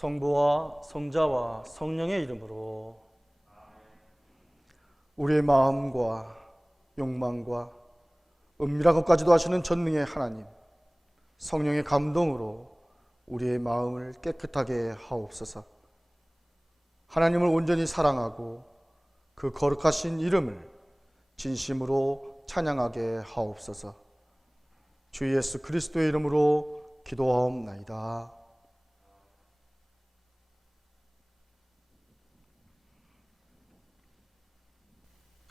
성부와 성자와 성령의 이름으로. 우리의 마음과 욕망과 은밀한 것까지도 아시는 전능의 하나님, 성령의 감동으로 우리의 마음을 깨끗하게 하옵소서. 하나님을 온전히 사랑하고 그 거룩하신 이름을 진심으로 찬양하게 하옵소서. 주 예수 그리스도의 이름으로 기도하옵나이다.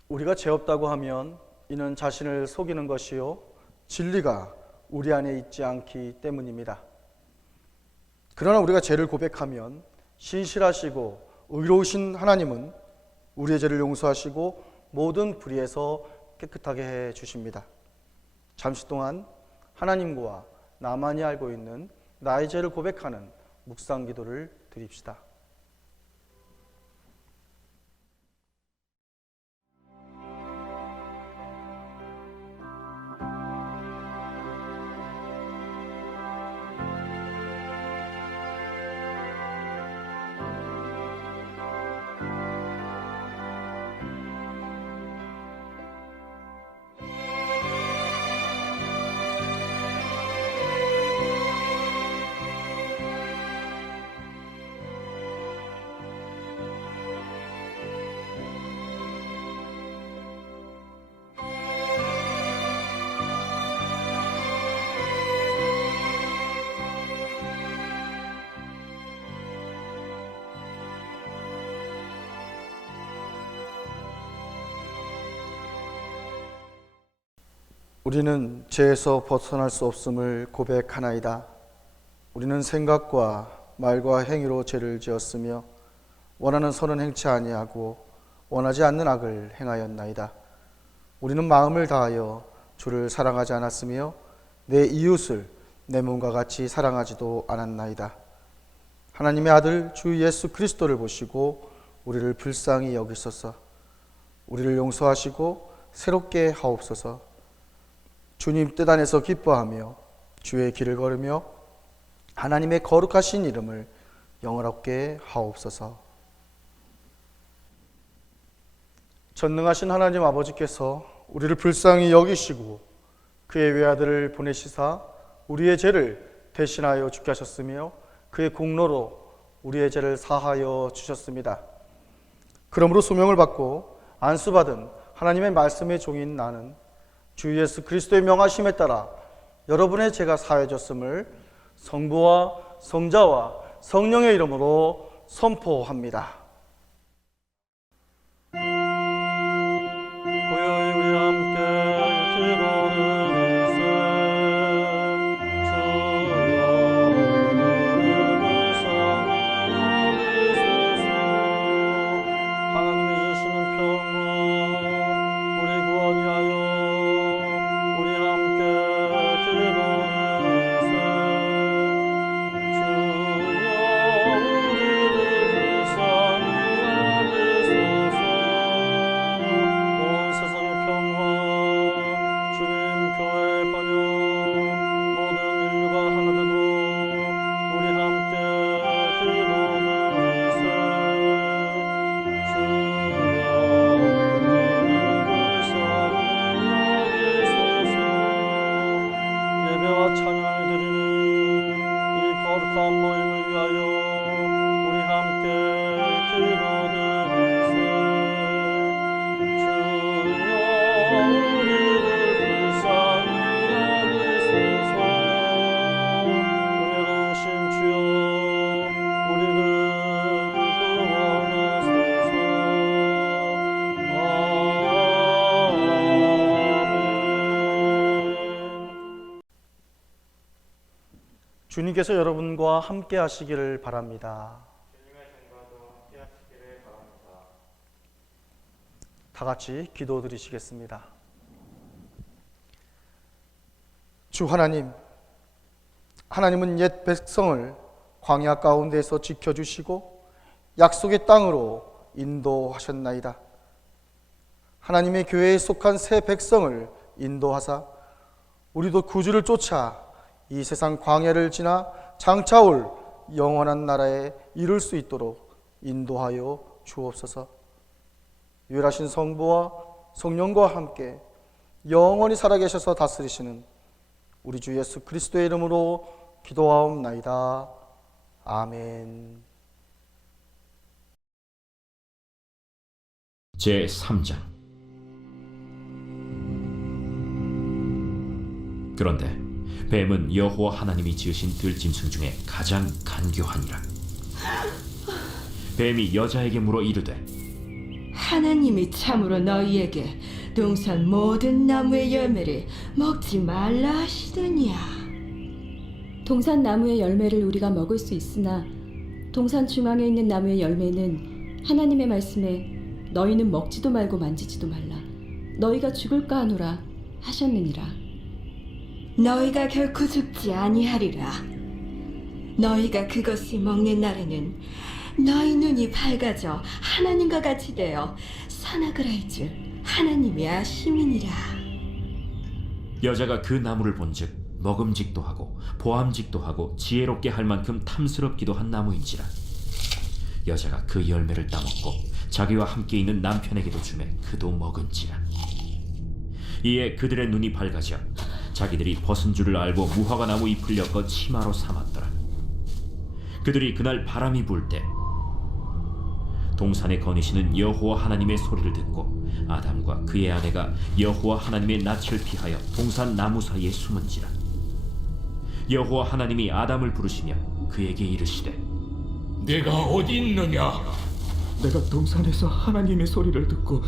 우리가 죄 없다고 하면 이는 자신을 속이는 것이요 진리가 우리 안에 있지 않기 때문입니다. 그러나 우리가 죄를 고백하면 신실하시고 의로우신 하나님은 우리의 죄를 용서하시고 모든 불의에서 깨끗하게 해 주십니다. 잠시 동안 하나님과 나만이 알고 있는 나의 죄를 고백하는 묵상 기도를 드립시다. 우리는 죄에서 벗어날 수 없음을 고백하나이다. 우리는 생각과 말과 행위로 죄를 지었으며 원하는 선은 행치 아니하고 원하지 않는 악을 행하였나이다. 우리는 마음을 다하여 주를 사랑하지 않았으며 내 이웃을 내 몸과 같이 사랑하지도 않았나이다. 하나님의 아들 주 예수 그리스도를 보시고 우리를 불쌍히 여기소서. 우리를 용서하시고 새롭게 하옵소서. 주님 뜻 안에서 기뻐하며 주의 길을 걸으며 하나님의 거룩하신 이름을 영원롭게 하옵소서. 전능하신 하나님 아버지께서 우리를 불쌍히 여기시고 그의 외아들을 보내시사 우리의 죄를 대신하여 죽게 하셨으며 그의 공로로 우리의 죄를 사하여 주셨습니다. 그러므로 소명을 받고 안수받은 하나님의 말씀의 종인 나는 주 예수 그리스도의 명하심에 따라 여러분의 죄가 사해졌음을 성부와 성자와 성령의 이름으로 선포합니다. 고요히 우리 함께 기도드리세. 주여 우리를 성히 여기소서. 하나님이 주시는 평화 우리 구원 위하여 우리 함께 기도드리세. 주여 우리를 불쌍히 여기소서. 온 세상의 평화 주님 교회 번영 모든 인류가 하나 되도록 우리 함께 기도드리세. 주여 우리를 불쌍히 여기소서. 예배와 찬양을 드리는 이 거룩한 모임을 위하여 우리 함께 기도드리세. 주여 우리를 불쌍히 여기소서. 은혜로우신 주여 우리를 구원하소서. 아멘. 주님께서 여러분과 함께 하시기를 바랍니다. 다 같이 기도 드리시겠습니다. 주 하나님, 하나님은 옛 백성을 광야 가운데서 지켜주시고 약속의 땅으로 인도하셨나이다. 하나님의 교회에 속한 새 백성을 인도하사 우리도 구주를 쫓아 이 세상 광야를 지나 장차 올 영원한 나라에 이룰 수 있도록 인도하여 주옵소서. 유일하신 성부와 성령과 함께 영원히 살아계셔서 다스리시는 우리 주 예수 그리스도의 이름으로 기도하옵나이다. 아멘. 제3장. 그런데 뱀은 여호와 하나님이 지으신 들짐승 중에 가장 간교하니라. 뱀이 여자에게 물어 이르되, 하나님이 참으로 너희에게 동산 모든 나무의 열매를 먹지 말라 하시더냐. 동산 나무의 열매를 우리가 먹을 수 있으나 동산 중앙에 있는 나무의 열매는 하나님의 말씀에 너희는 먹지도 말고 만지지도 말라, 너희가 죽을까 하노라 하셨느니라. 너희가 결코 죽지 아니하리라. 너희가 그것을 먹는 날에는 너희 눈이 밝아져 하나님과 같이 되어 선악을 알 줄 하나님이 아심이니라. 여자가 그 나무를 본즉 먹음직도 하고 보암직도 하고 지혜롭게 할 만큼 탐스럽기도 한 나무인지라. 여자가 그 열매를 따먹고 자기와 함께 있는 남편에게도 주매 그도 먹은지라. 이에 그들의 눈이 밝아져 자기들이 벗은 줄을 알고 무화과 나무 잎을 엮어 치마로 삼았더라. 그들이 그날 바람이 불 때 동산에 거니시는 여호와 하나님의 소리를 듣고 아담과 그의 아내가 여호와 하나님의 낯을 피하여 동산 나무 사이에 숨은지라. 여호와 하나님이 아담을 부르시며 그에게 이르시되, 내가 어디 있느냐? 내가 동산에서 하나님의 소리를 듣고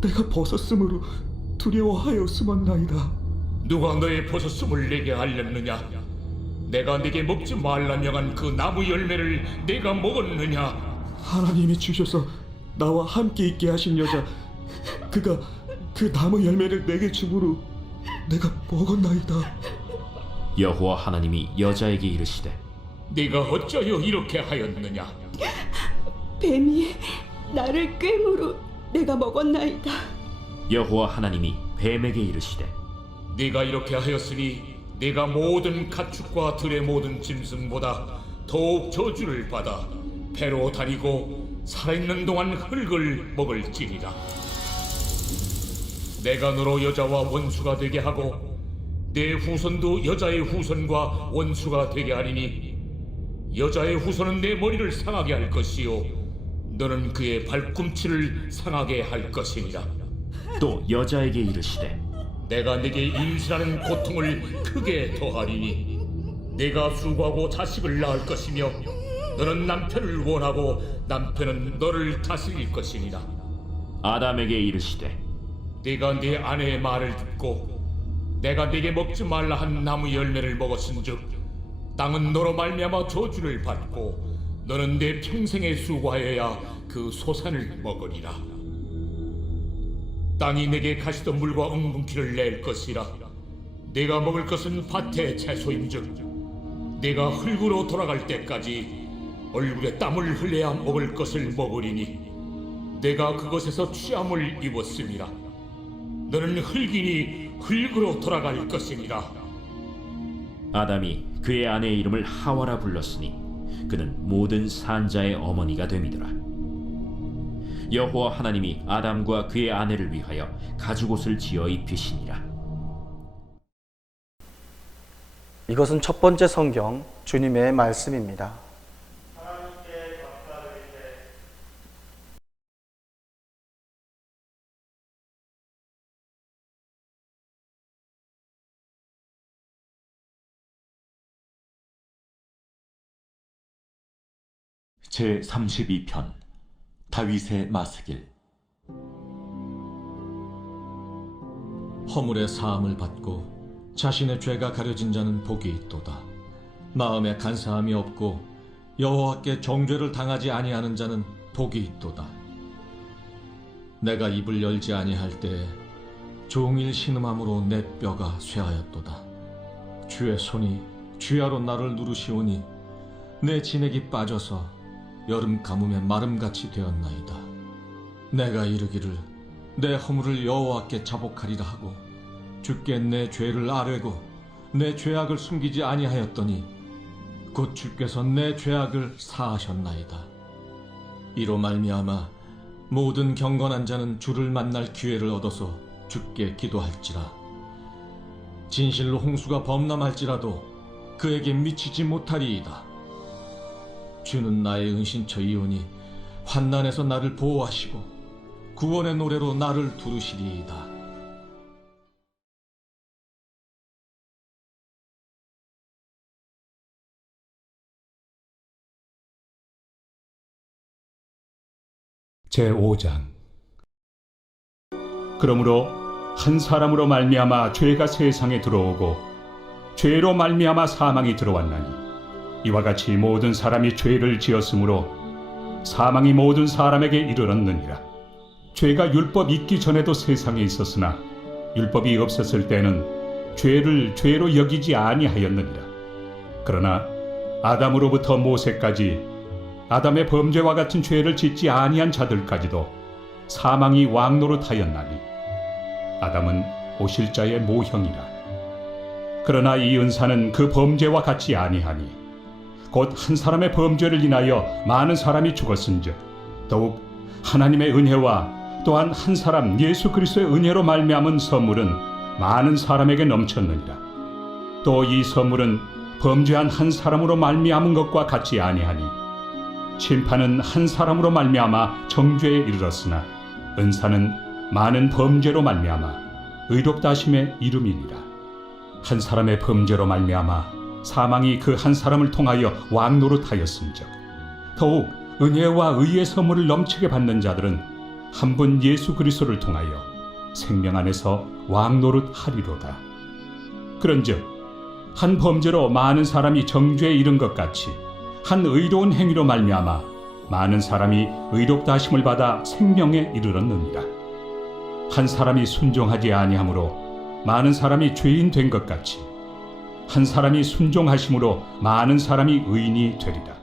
내가 벗었으므로 두려워하여 숨었나이다. 누가 너의 벗었음을 내게 알렸느냐? 내가 네게 먹지 말라 명한 그 나무 열매를 내가 먹었느냐? 하나님이 주셔서 나와 함께 있게 하신 여자, 그가 그 나무 열매를 내게 주므로 내가 먹었나이다. 여호와 하나님이 여자에게 이르시되, 네가 어찌하여 이렇게 하였느냐? 뱀이 나를 꿰므로 내가 먹었나이다. 여호와 하나님이 뱀에게 이르시되, 네가 이렇게 하였으니 네가 모든 가축과 들의 모든 짐승보다 더욱 저주를 받아 배로 다니고 살아있는 동안 흙을 먹을지니라. 내가 너로 여자와 원수가 되게 하고 내 후손도 여자의 후손과 원수가 되게 하리니 여자의 후손은 내 머리를 상하게 할 것이요 너는 그의 발꿈치를 상하게 할 것이니라. 또 여자에게 이르시되, 내가 네게 임신하는 고통을 크게 더하리니 네가 수고하고 자식을 낳을 것이며 너는 남편을 원하고 남편은 너를 다스릴 것이니라. 아담에게 이르시되, 네가 네 아내의 말을 듣고 내가 네게 먹지 말라 한 나무 열매를 먹었은즉 땅은 너로 말미암아 저주를 받고 너는 내 평생에 수고하여야 그 소산을 먹으리라. 땅이 내게 가시던 물과 웅분키를 낼 것이라. 내가 먹을 것은 밭의 채소인즉 내가 흙으로 돌아갈 때까지 얼굴에 땀을 흘려야 먹을 것을 먹으리니 내가 그것에서 취함을 입었음이라. 너는 흙이니 흙으로 돌아갈 것이니라. 아담이 그의 아내의 이름을 하와라 불렀으니 그는 모든 산자의 어머니가 됨이더라. 여호와 하나님이 아담과 그의 아내를 위하여 가죽옷을 지어 입히시니라. 이것은 첫 번째 성경 주님의 말씀입니다. 제32편 다윗의 마스길. 허물의 사함을 받고 자신의 죄가 가려진 자는 복이 있도다. 마음에 간사함이 없고 여호와께 정죄를 당하지 아니하는 자는 복이 있도다. 내가 입을 열지 아니할 때에 종일 신음함으로 내 뼈가 쇠하였도다. 주의 손이 주야로 나를 누르시오니 내 진액이 빠져서 여름 가뭄에 마름같이 되었나이다. 내가 이르기를 내 허물을 여호와께 자복하리라 하고 주께 내 죄를 아뢰고 내 죄악을 숨기지 아니하였더니 곧 주께서 내 죄악을 사하셨나이다. 이로 말미암아 모든 경건한 자는 주를 만날 기회를 얻어서 주께 기도할지라. 진실로 홍수가 범람할지라도 그에게 미치지 못하리이다. 주는 나의 은신처이오니 환난에서 나를 보호하시고 구원의 노래로 나를 두르시리이다. 제5장. 그러므로 한 사람으로 말미암아 죄가 세상에 들어오고 죄로 말미암아 사망이 들어왔나니 이와 같이 모든 사람이 죄를 지었으므로 사망이 모든 사람에게 이르렀느니라. 죄가 율법 있기 전에도 세상에 있었으나 율법이 없었을 때는 죄를 죄로 여기지 아니하였느니라. 그러나 아담으로부터 모세까지 아담의 범죄와 같은 죄를 짓지 아니한 자들까지도 사망이 왕노릇하였나니 아담은 오실 자의 모형이라. 그러나 이 은사는 그 범죄와 같지 아니하니 곧 한 사람의 범죄를 인하여 많은 사람이 죽었은즉 더욱 하나님의 은혜와 또한 한 사람 예수 그리스도의 은혜로 말미암은 선물은 많은 사람에게 넘쳤느니라. 또 이 선물은 범죄한 한 사람으로 말미암은 것과 같지 아니하니 심판은 한 사람으로 말미암아 정죄에 이르렀으나 은사는 많은 범죄로 말미암아 의롭다 하심의 이름이니라. 한 사람의 범죄로 말미암아 사망이 그 한 사람을 통하여 왕노릇하였음즉 더욱 은혜와 의의 선물을 넘치게 받는 자들은 한 분 예수 그리스도를 통하여 생명 안에서 왕노릇하리로다. 그런즉 한 범죄로 많은 사람이 정죄에 이른 것 같이 한 의로운 행위로 말미암아 많은 사람이 의롭다 하심을 받아 생명에 이르렀느니라. 한 사람이 순종하지 아니하므로 많은 사람이 죄인 된 것 같이 한 사람이 순종하심으로 많은 사람이 의인이 되리라.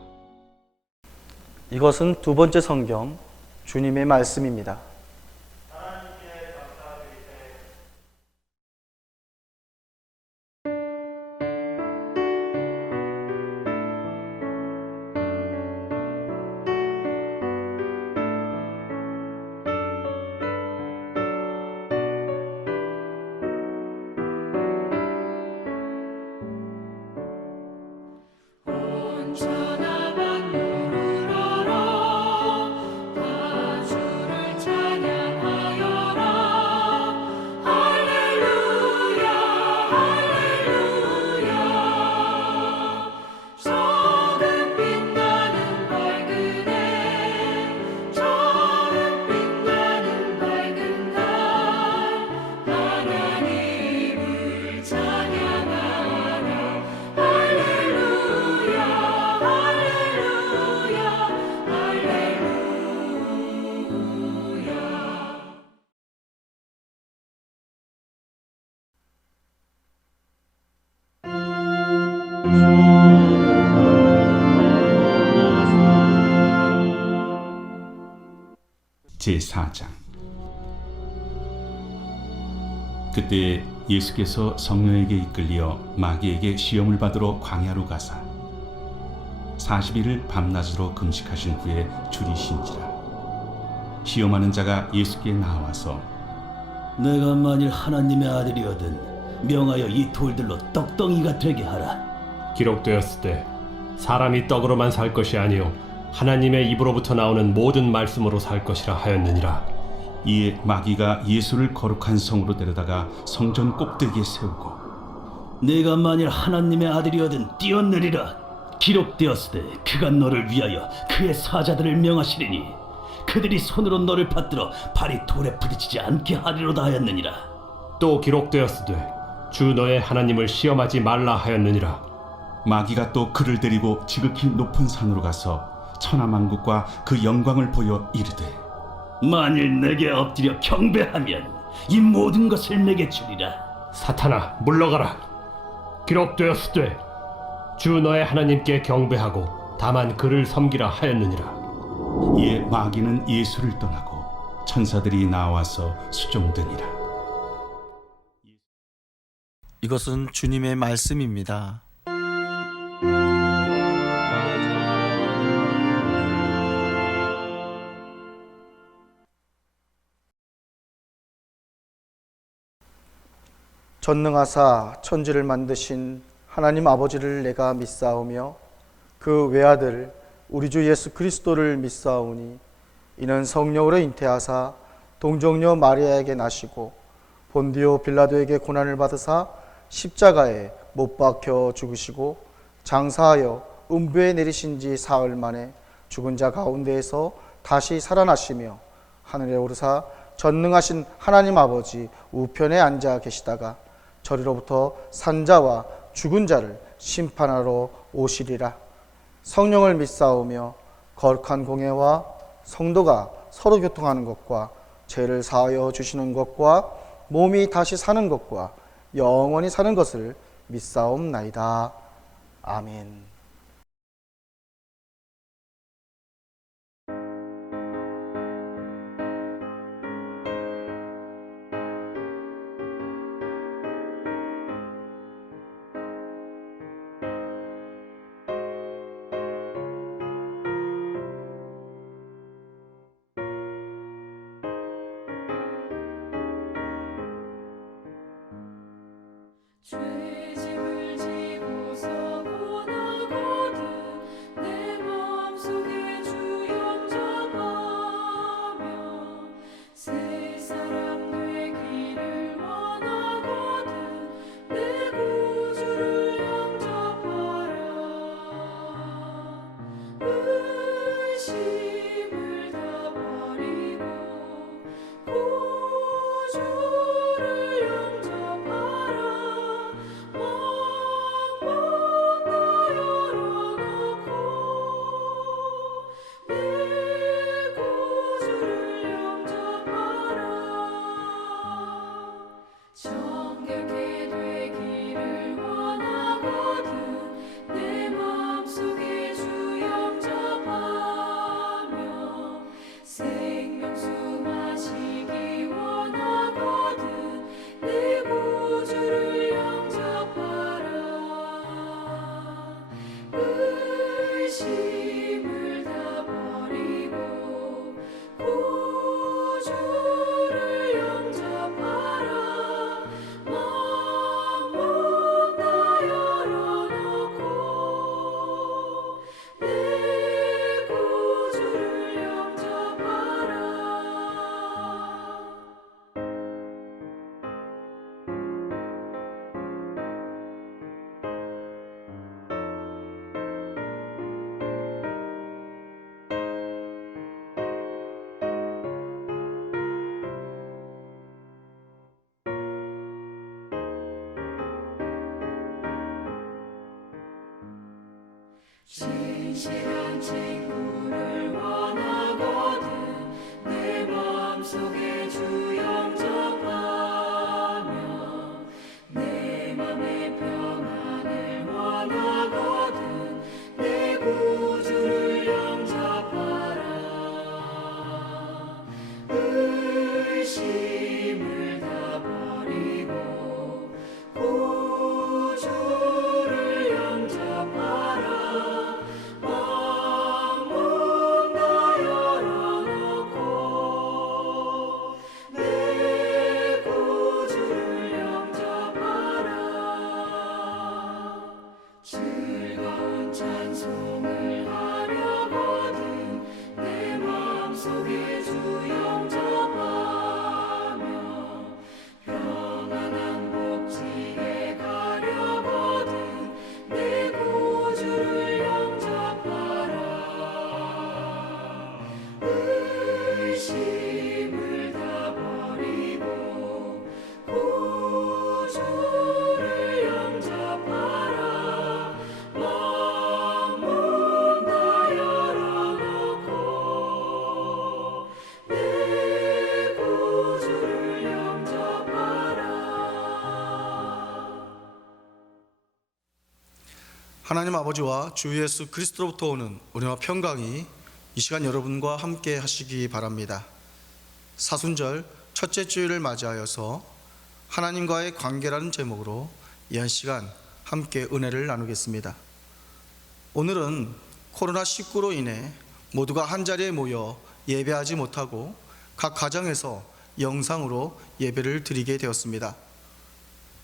이것은 두 번째 성경 주님의 말씀입니다. 제4장. 그때 예수께서 성령에게 이끌려 마귀에게 시험을 받으러 광야로 가사 40일을 밤낮으로 금식하신 후에 줄이신지라. 시험하는 자가 예수께 나와서 내가 만일 하나님의 아들이거든 명하여 이 돌들로 떡덩이가 되게 하라. 기록되었을 때 사람이 떡으로만 살 것이 아니요 하나님의 입으로부터 나오는 모든 말씀으로 살 것이라 하였느니라. 이에 마귀가 예수를 거룩한 성으로 데려다가 성전 꼭대기에 세우고 내가 만일 하나님의 아들이거든 뛰어내리라. 기록되었으되 그가 너를 위하여 그의 사자들을 명하시리니 그들이 손으로 너를 받들어 발이 돌에 부딪히지 않게 하리로다 하였느니라. 또 기록되었으되 주 너의 하나님을 시험하지 말라 하였느니라. 마귀가 또 그를 데리고 지극히 높은 산으로 가서 천하만국과 그 영광을 보여 이르되 만일 내게 엎드려 경배하면 이 모든 것을 내게 주리라. 사탄아 물러가라. 기록되었으되 주 너의 하나님께 경배하고 다만 그를 섬기라 하였느니라. 이에 마귀는 예수를 떠나고 천사들이 나와서 수종드니라. 이것은 주님의 말씀입니다. 전능하사 천지를 만드신 하나님 아버지를 내가 믿사오며 그 외아들 우리 주 예수 그리스도를 믿사오니 이는 성령으로 잉태하사 동정녀 마리아에게 나시고 본디오 빌라도에게 고난을 받으사 십자가에 못 박혀 죽으시고 장사하여 음부에 내리신 지 사흘 만에 죽은 자 가운데에서 다시 살아나시며 하늘에 오르사 전능하신 하나님 아버지 우편에 앉아 계시다가 저리로부터 산자와 죽은 자를 심판하러 오시리라. 성령을 믿사오며 거룩한 공예와 성도가 서로 교통하는 것과 죄를 사하여 주시는 것과 몸이 다시 사는 것과 영원히 사는 것을 믿사옵나이다. 아멘. 죄짐을 지고서 원하거든 내 마음속에 주 영접하며 새 사람 되기를 원하거든 내 구주를 영접하라. 의심을 다 버리고 구주를 영접하라. 정결케 되기를 원하거든 내 마음속에 주 영접하며 생명수 마시기 원하거든 내 구주를 영접하라. 의심을 다 버리고 구주를 영접하라. 마음문 다 열어놓고 내 구주를 영접하라. 진실한 친구를 원하거든 내 마음속에 주 영접하며 내 맘의 평안을 원하거든 내 구주를 영접하라. 의심을 다 버리고 구주를 영접하라. 마음문 다 열어놓고 내 구주를 영접하라. 즐거운 찬송을 하려거든 내 마음속에 주 영접하며 평안한 복지에 가려거든 내 구주를 영접하라. 의심을 다 버리고 구주를 영접하라. 마음문 다 열어놓고 내 구주를 영접하라. 하나님 아버지와 주 예수 그리스도로부터 오는 은혜와 평강이 이 시간 여러분과 함께 하시기 바랍니다. 사순절 첫째 주일을 맞이하여서 하나님과의 관계라는 제목으로 이 한 시간 함께 은혜를 나누겠습니다. 오늘은 코로나19로 인해 모두가 한자리에 모여 예배하지 못하고 각 가정에서 영상으로 예배를 드리게 되었습니다.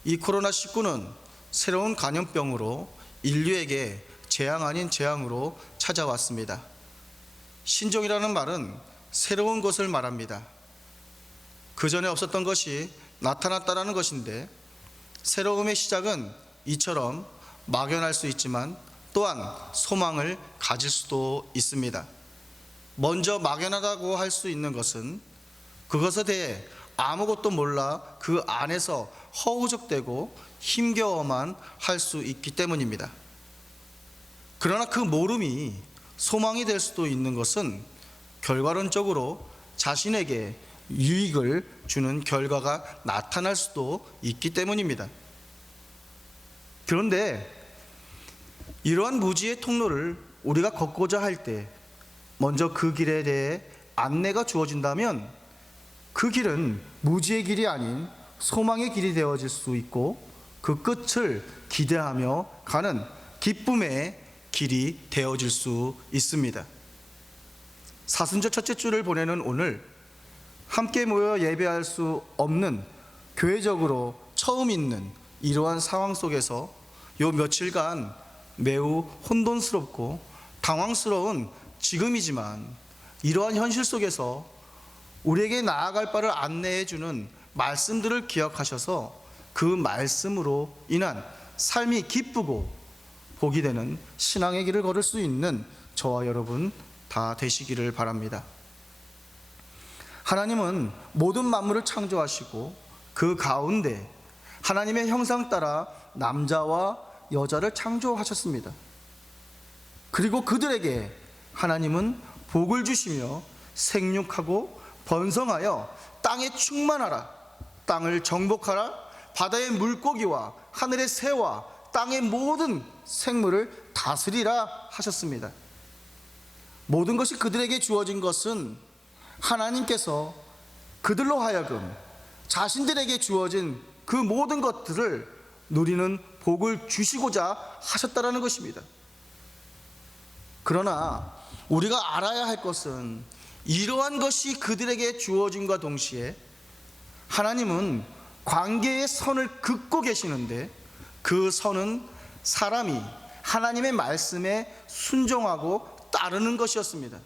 이 코로나19는 새로운 감염병으로 인류에게 재앙 아닌 재앙으로 찾아왔습니다. 신종이라는 말은 새로운 것을 말합니다. 그 전에 없었던 것이 나타났다라는 것인데, 새로움의 시작은 이처럼 막연할 수 있지만 또한 소망을 가질 수도 있습니다. 먼저 막연하다고 할 수 있는 것은 그것에 대해 아무것도 몰라 그 안에서 허우적대고 힘겨워만 할 수 있기 때문입니다. 그러나 그 모름이 소망이 될 수도 있는 것은 결과론적으로 자신에게 유익을 주는 결과가 나타날 수도 있기 때문입니다. 그런데 이러한 무지의 통로를 우리가 걷고자 할 때 먼저 그 길에 대해 안내가 주어진다면 그 길은 무지의 길이 아닌 소망의 길이 되어질 수 있고, 그 끝을 기대하며 가는 기쁨의 길이 되어질 수 있습니다. 사순절 첫째 주를 보내는 오늘, 함께 모여 예배할 수 없는 교회적으로 처음 있는 이러한 상황 속에서 요 며칠간 매우 혼돈스럽고 당황스러운 지금이지만, 이러한 현실 속에서 우리에게 나아갈 바를 안내해 주는 말씀들을 기억하셔서 그 말씀으로 인한 삶이 기쁘고 복이 되는 신앙의 길을 걸을 수 있는 저와 여러분 다 되시기를 바랍니다. 하나님은 모든 만물을 창조하시고 그 가운데 하나님의 형상 따라 남자와 여자를 창조하셨습니다. 그리고 그들에게 하나님은 복을 주시며 생육하고 번성하여 땅에 충만하라, 땅을 정복하라, 바다의 물고기와 하늘의 새와 땅의 모든 생물을 다스리라 하셨습니다. 모든 것이 그들에게 주어진 것은 하나님께서 그들로 하여금 자신들에게 주어진 그 모든 것들을 누리는 복을 주시고자 하셨다라는 것입니다. 그러나 우리가 알아야 할 것은 이러한 것이 그들에게 주어짐과 동시에 하나님은 관계의 선을 긋고 계시는데, 그 선은 사람이 하나님의 말씀에 순종하고 따르는 것이었습니다.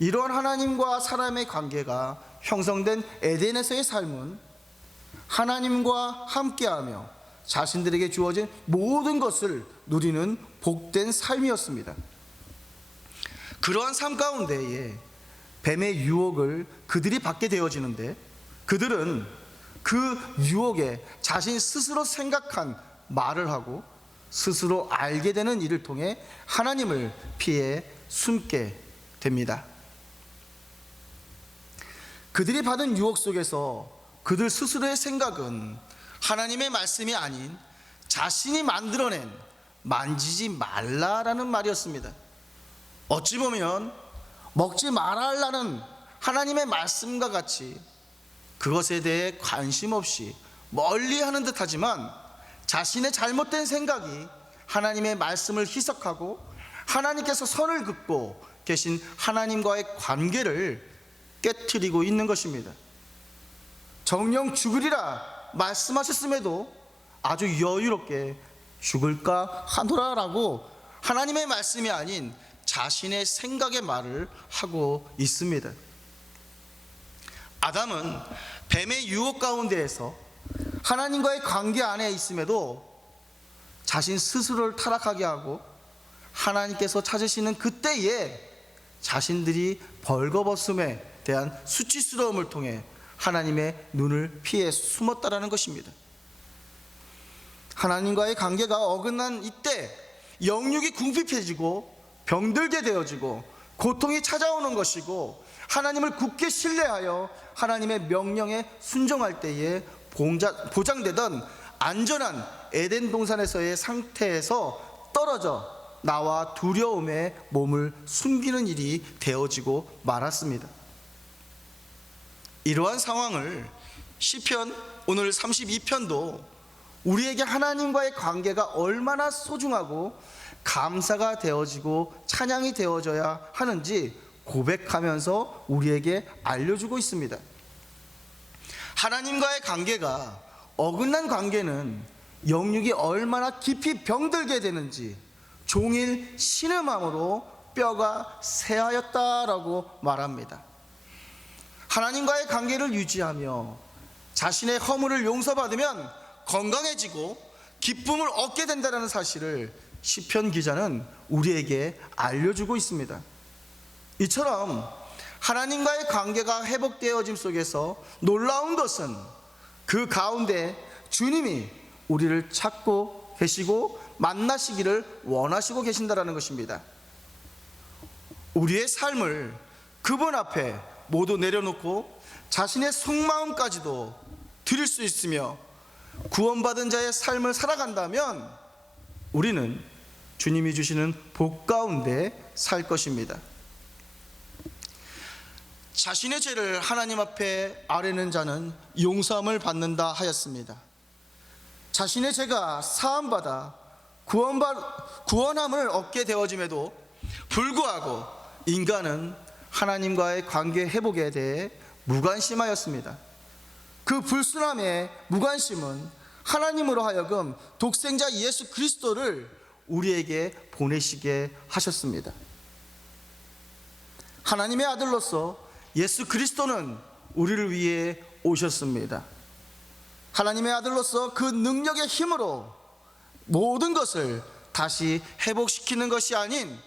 이러한 하나님과 사람의 관계가 형성된 에덴에서의 삶은 하나님과 함께하며 자신들에게 주어진 모든 것을 누리는 복된 삶이었습니다. 그러한 삶 가운데에 뱀의 유혹을 그들이 받게 되어지는데, 그들은 그 유혹에 자신 스스로 생각한 말을 하고 스스로 알게 되는 일을 통해 하나님을 피해 숨게 됩니다. 그들이 받은 유혹 속에서 그들 스스로의 생각은 하나님의 말씀이 아닌 자신이 만들어낸 만지지 말라라는 말이었습니다. 어찌 보면 먹지 말아라는 하나님의 말씀과 같이 그것에 대해 관심 없이 멀리하는 듯하지만, 자신의 잘못된 생각이 하나님의 말씀을 희석하고 하나님께서 선을 긋고 계신 하나님과의 관계를 깨트리고 있는 것입니다. 정령 죽으리라 말씀하셨음에도 아주 여유롭게 죽을까 하노라라고 하나님의 말씀이 아닌 자신의 생각의 말을 하고 있습니다. 아담은 뱀의 유혹 가운데에서 하나님과의 관계 안에 있음에도 자신 스스로를 타락하게 하고, 하나님께서 찾으시는 그때에 자신들이 벌거벗음에 대한 수치스러움을 통해 하나님의 눈을 피해 숨었다라는 것입니다. 하나님과의 관계가 어긋난 이때 영육이 궁핍해지고 병들게 되어지고 고통이 찾아오는 것이고, 하나님을 굳게 신뢰하여 하나님의 명령에 순종할 때에 보장되던 안전한 에덴 동산에서의 상태에서 떨어져 나와 두려움에 몸을 숨기는 일이 되어지고 말았습니다. 이러한 상황을 시편 오늘 32편도 우리에게 하나님과의 관계가 얼마나 소중하고 감사가 되어지고 찬양이 되어져야 하는지 고백하면서 우리에게 알려주고 있습니다. 하나님과의 관계가 어긋난 관계는 영육이 얼마나 깊이 병들게 되는지 종일 신음함으로 뼈가 새하였다라고 말합니다. 하나님과의 관계를 유지하며 자신의 허물을 용서받으면 건강해지고 기쁨을 얻게 된다는 사실을 시편 기자는 우리에게 알려주고 있습니다. 이처럼 하나님과의 관계가 회복되어짐 속에서 놀라운 것은 그 가운데 주님이 우리를 찾고 계시고 만나시기를 원하시고 계신다는 것입니다. 우리의 삶을 그분 앞에 모두 내려놓고 자신의 속마음까지도 드릴 수 있으며 구원받은 자의 삶을 살아간다면 우리는 주님이 주시는 복 가운데 살 것입니다. 자신의 죄를 하나님 앞에 아뢰는 자는 용서함을 받는다 하였습니다. 자신의 죄가 사함받아 구원함을 얻게 되어짐에도 불구하고 인간은 하나님과의 관계 회복에 대해 무관심하였습니다. 그 불순함의 무관심은 하나님으로 하여금 독생자 예수 그리스도를 우리에게 보내시게 하셨습니다. 하나님의 아들로서 예수 그리스도는 우리를 위해 오셨습니다. 하나님의 아들로서 그 능력의 힘으로 모든 것을 다시 회복시키는 것이 아닌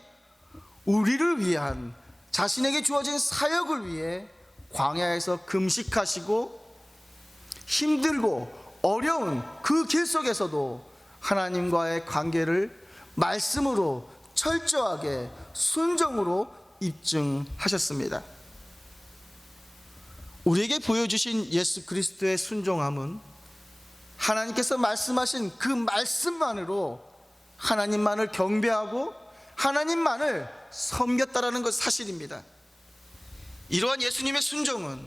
우리를 위한 자신에게 주어진 사역을 위해 광야에서 금식하시고 힘들고 어려운 그 길 속에서도 하나님과의 관계를 말씀으로 철저하게 순종으로 입증하셨습니다. 우리에게 보여주신 예수 그리스도의 순종함은 하나님께서 말씀하신 그 말씀만으로 하나님만을 경배하고 하나님만을 섬겼다라는 것 사실입니다. 이러한 예수님의 순종은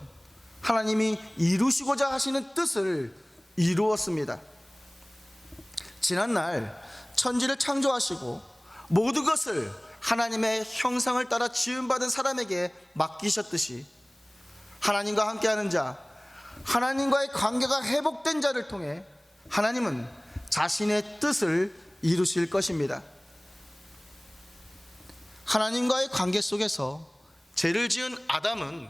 하나님이 이루시고자 하시는 뜻을 이루었습니다. 지난날 천지를 창조하시고 모든 것을 하나님의 형상을 따라 지음받은 사람에게 맡기셨듯이 하나님과 함께하는 자, 하나님과의 관계가 회복된 자를 통해 하나님은 자신의 뜻을 이루실 것입니다. 하나님과의 관계 속에서 죄를 지은 아담은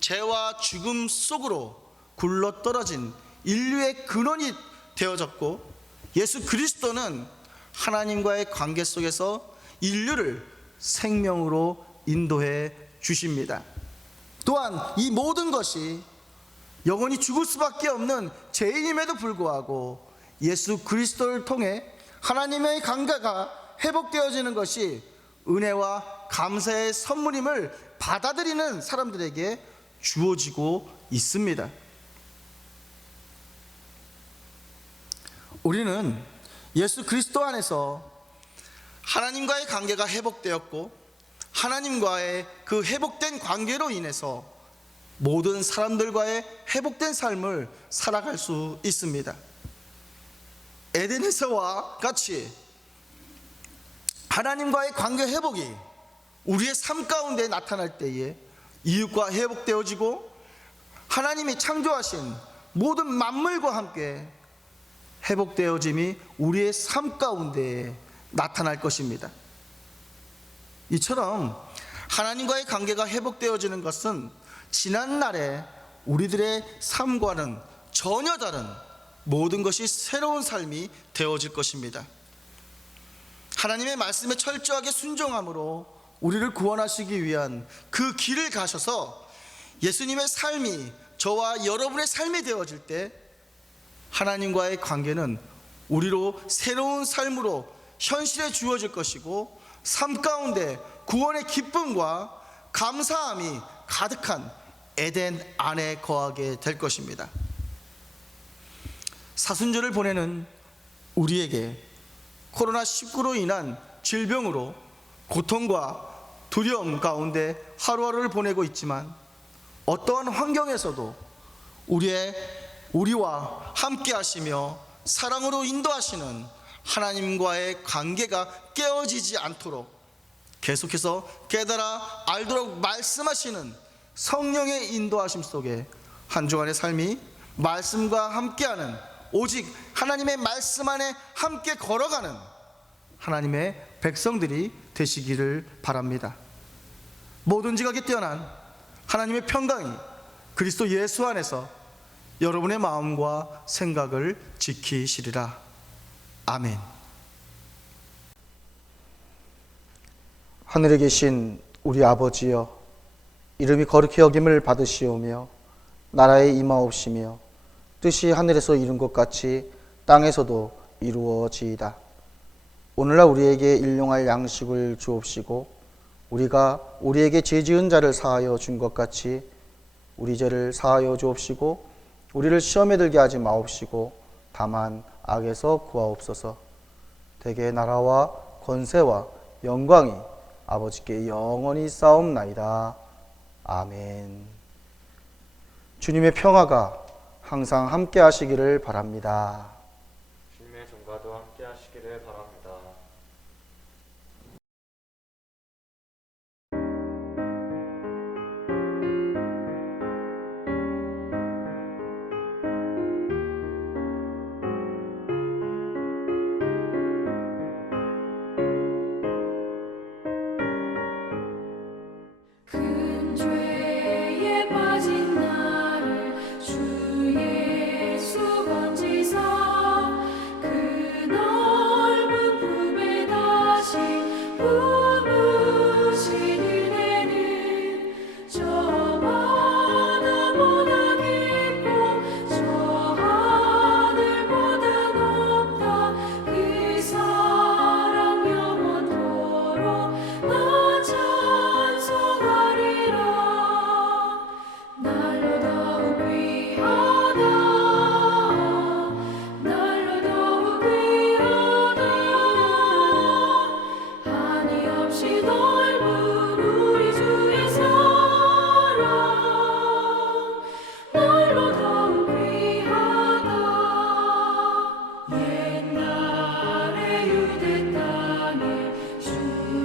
죄와 죽음 속으로 굴러떨어진 인류의 근원이 되어졌고, 예수 그리스도는 하나님과의 관계 속에서 인류를 생명으로 인도해 주십니다. 또한 이 모든 것이 영원히 죽을 수밖에 없는 죄인임에도 불구하고 예수 그리스도를 통해 하나님의 관계가 회복되어지는 것이 은혜와 감사의 선물임을 받아들이는 사람들에게 주어지고 있습니다. 우리는 예수 그리스도 안에서 하나님과의 관계가 회복되었고, 하나님과의 그 회복된 관계로 인해서 모든 사람들과의 회복된 삶을 살아갈 수 있습니다. 에덴에서와 같이 하나님과의 관계 회복이 우리의 삶 가운데 나타날 때에 이웃과 회복되어지고 하나님이 창조하신 모든 만물과 함께 회복되어짐이 우리의 삶 가운데 나타날 것입니다. 이처럼 하나님과의 관계가 회복되어지는 것은 지난날에 우리들의 삶과는 전혀 다른 모든 것이 새로운 삶이 되어질 것입니다. 하나님의 말씀에 철저하게 순종함으로 우리를 구원하시기 위한 그 길을 가셔서 예수님의 삶이 저와 여러분의 삶이 되어질 때 하나님과의 관계는 우리로 새로운 삶으로 현실에 주어질 것이고, 삶 가운데 구원의 기쁨과 감사함이 가득한 에덴 안에 거하게 될 것입니다. 사순절을 보내는 우리에게 코로나19로 인한 질병으로 고통과 두려움 가운데 하루하루를 보내고 있지만, 어떠한 환경에서도 우리와 함께 하시며 사랑으로 인도하시는 하나님과의 관계가 깨어지지 않도록 계속해서 깨달아 알도록 말씀하시는 성령의 인도하심 속에 한 주간의 삶이 말씀과 함께하는 오직 하나님의 말씀 안에 함께 걸어가는 하나님의 백성들이 되시기를 바랍니다. 모든 지각에 뛰어난 하나님의 평강이 그리스도 예수 안에서 여러분의 마음과 생각을 지키시리라. 아멘. 하늘에 계신 우리 아버지여, 이름이 거룩히 여김을 받으시오며 나라에 임하옵시며 뜻이 하늘에서 이룬 것 같이 땅에서도 이루어지이다. 오늘날 우리에게 일용할 양식을 주옵시고 우리가 우리에게 죄지은 자를 사하여 준 것 같이 우리 죄를 사하여 주옵시고 우리를 시험에 들게 하지 마옵시고 다만 악에서 구하옵소서. 대개 나라와 권세와 영광이 아버지께 영원히 쌓옵나이다. 아멘. 주님의 평화가 항상 함께 하시기를 바랍니다. 주님의 종과도 함께 하시기를 바랍니다. 큰 죄에 빠진 나를 주 예수 건지사 그 넓은 품에 다시 품으신 은혜는 저 바다보다 깊고 저 하늘보다 높다. 그 사랑 영원토록 나 찬송하리라. 날로 더욱 귀하다. 날로 더욱 귀하다. 한이 없이 넓은 우리 주의 사랑. 날로 더욱 귀하다. 옛날에 유대 땅에 주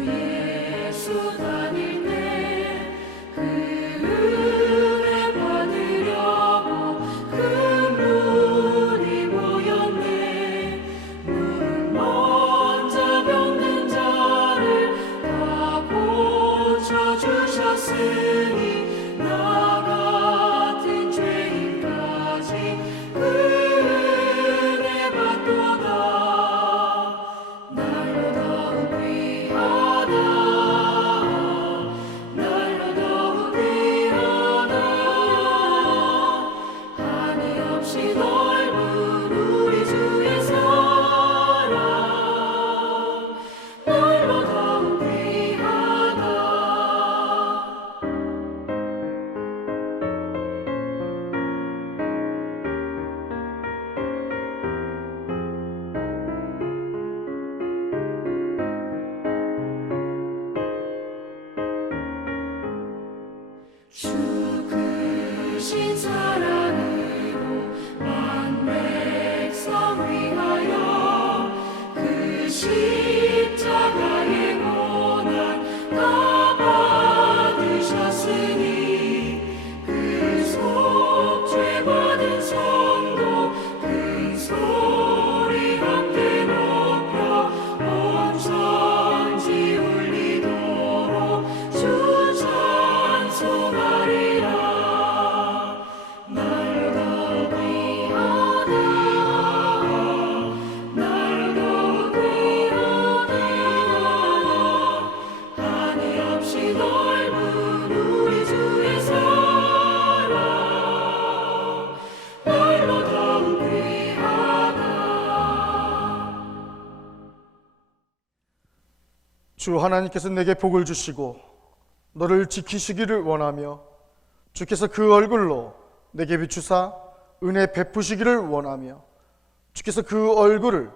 예수 다닐 때 그 은혜 받으려고 큰 문이 모였네. 문 먼저 병든 자를 다 고쳐주셨으니 나 같은 죄인까지 그 은혜 받도다. 날로 더욱 귀하다. 날로 더욱 귀하다. 한이 없이 넓은 우리 주의 사랑. 날로 더욱 귀하다. 주 크신 사랑으로 만 백성 위하여 그 십자가의 고난 다 받으셨으니 그 속죄 받은 성도 큰 소리 함께 높여 온 천지 울리도록 주 찬송하리라. 날로 더욱 귀하다. 날로 더욱 귀하다. 한이 없이 넓은 우리 주의 사랑. 날로 더욱 귀하다. 주 하나님께서 내게 복을 주시고 너를 지키시기를 원하며 주께서 그 얼굴로 내게 비추사 은혜 베푸시기를 원하며 주께서 그 얼굴을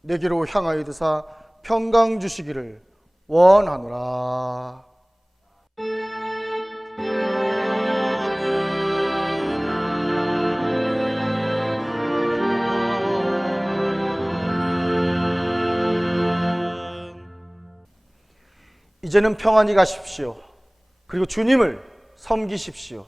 내게로 향하여 드사 평강 주시기를 원하노라. 이제는 평안히 가십시오. 그리고 주님을 섬기십시오.